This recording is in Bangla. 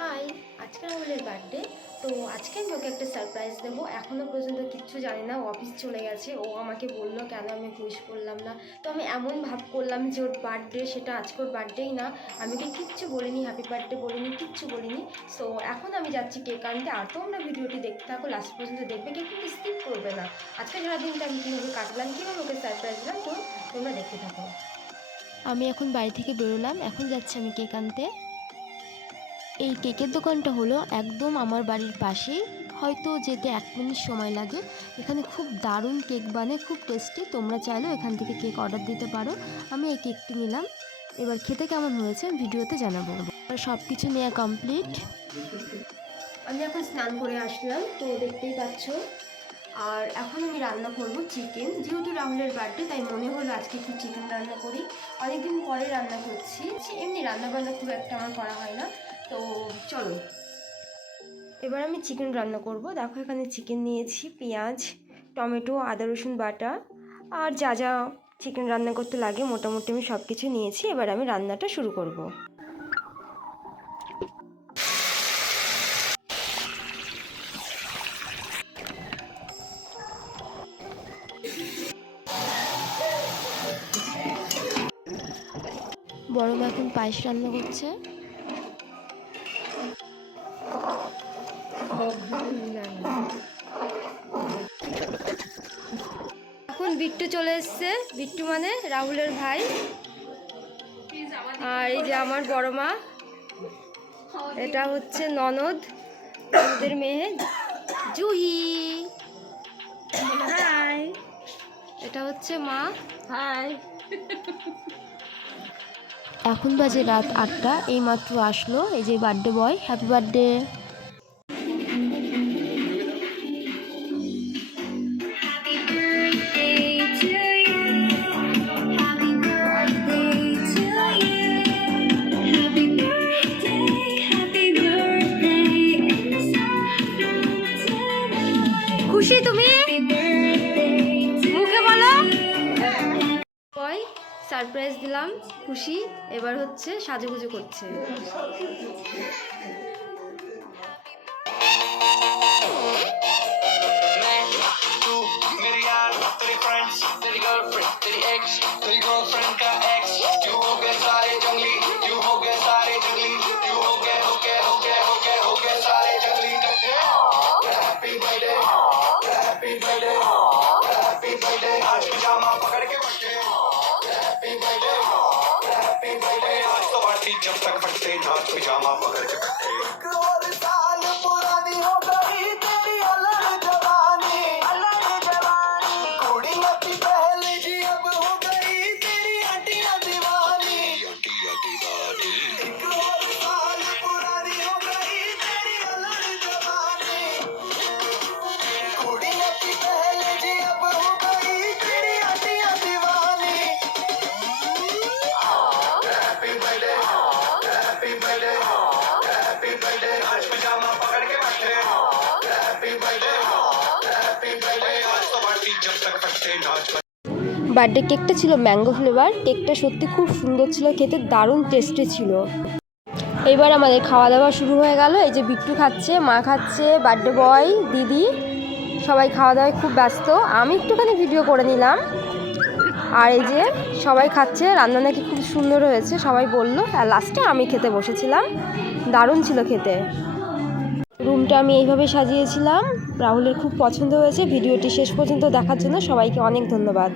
হাই, আজকে রাহুলের বার্থডে। তো আজকে আমি ওকে একটা সারপ্রাইজ দেবো। এখনও পর্যন্ত কিচ্ছু জানি না, ও অফিস চলে গেছে। ও আমাকে বললো কেন আমি উইশ করলাম না। তো আমি এমন ভাব করলাম যে ওর বার্থডে, সেটা আজকে ওর বার্থডেই না। আমি ওকে কিচ্ছু বলিনি, হ্যাপি বার্থডে বলিনি, কিচ্ছু বলিনি। সো এখন আমি যাচ্ছি কেক আনতে। আর তোমরা ভিডিওটি দেখতে থাকো, লাস্ট পর্যন্ত দেখবে, কেক কিন্তু স্কিপ করবে না। আজকে সারাদিনটা আমি কীভাবে কাটলাম, কীভাবে ওকে সারপ্রাইজ দিলাম, তো তোমরা দেখতে থাকো। আমি এখন বাড়ি থেকে বেরোলাম, এখন যাচ্ছি আমি কেক আনতে। এই কেকের দোকানটা হলো একদম আমার বাড়ির পাশেই, হয়তো যেতে 1 মিনিট সময় লাগে। এখানে খুব দারুণ কেক বানায়, খুব টেস্টি। তোমরা চাইলেও এখান থেকে কেক অর্ডার দিতে পারো। আমি এই কেকটি নিলাম, এবার খেতে কেমন হয়েছে ভিডিওতে জানাবো। আর সব কিছু নেওয়া কমপ্লিট। আমি এখন স্নান করে আসলাম, তো দেখতেই পাচ্ছ। আর এখন আমি রান্না করব চিকেন। যেহেতু রাহুলের বার্থডে, তাই মনে হলো আজকে একটু চিকেন রান্না করি। অনেকদিন পরে রান্না করছি। এমনি রান্নাবান্না খুব একটা আমার করা হয় না, তো চলো এবার আমি চিকেন রান্না করব। দেখো এখানে চিকেন নিয়েছি, পেঁয়াজ, টমেটো, আদা রসুন বাটা, আর যা যা চিকেন রান্না করতে লাগে মোটামুটি আমি সব কিছু নিয়েছি। এবার আমি রান্নাটা শুরু করব। বড় মা এখন পায়েস রান্না করছে। এখন বিট্টু চলে এসছে। বিট্টু মানে রাহুলের ভাই। আর এই যে আমার বড় মা, এটা হচ্ছে ননদ, ননদের মেয়ে জুহি। হাই। এটা হচ্ছে মা। হাই। এখন বাজে রাত 8টা, এইমাত্র আসলো এই যে বার্থডে বয়। Happy birthday. খুশি তুমি? মুখে বলো। বয় সারপ্রাইজ দিলাম, খুশি। এবার হচ্ছে সাজুগুজু করছে। जब तक फटते नाच पिजामा पकड़ के साल पुरानी हो गई तेरी अलग जवानी कुड़िया की पहले जी अब हो गई तेरी हटिया दीवानी एक और साल पुरानी हो गई तेरी अलग जवानी कुड़िया की पहले जी अब हो गई तेरी हटिया दीवानी हैप्पी बर्थडे বার্থডে কেকটা ছিল ম্যাঙ্গো ফ্লেভার। কেকটা সত্যি খুব সুন্দর ছিল, খেতে দারুণ টেস্টি ছিল। এবার আমাদের খাওয়া দাওয়া শুরু হয়ে গেল। এই যে বিট্টু খাচ্ছে, মা খাচ্ছে, বার্থডে বয়, দিদি, সবাই খাওয়া দাওয়ায় খুব ব্যস্ত। আমি একটুখানি ভিডিও করে নিলাম। আর এই যে সবাই খাচ্ছে, রান্না নাকি খুব সুন্দর হয়েছে সবাই বলল। আর লাস্টে আমি খেতে বসেছিলাম, দারুণ ছিল খেতে। রুমটা আমি এইভাবে সাজিয়েছিলাম, রাহুলের খুব পছন্দ হয়েছে। ভিডিওটি শেষ পর্যন্ত দেখার জন্য সবাইকে অনেক ধন্যবাদ।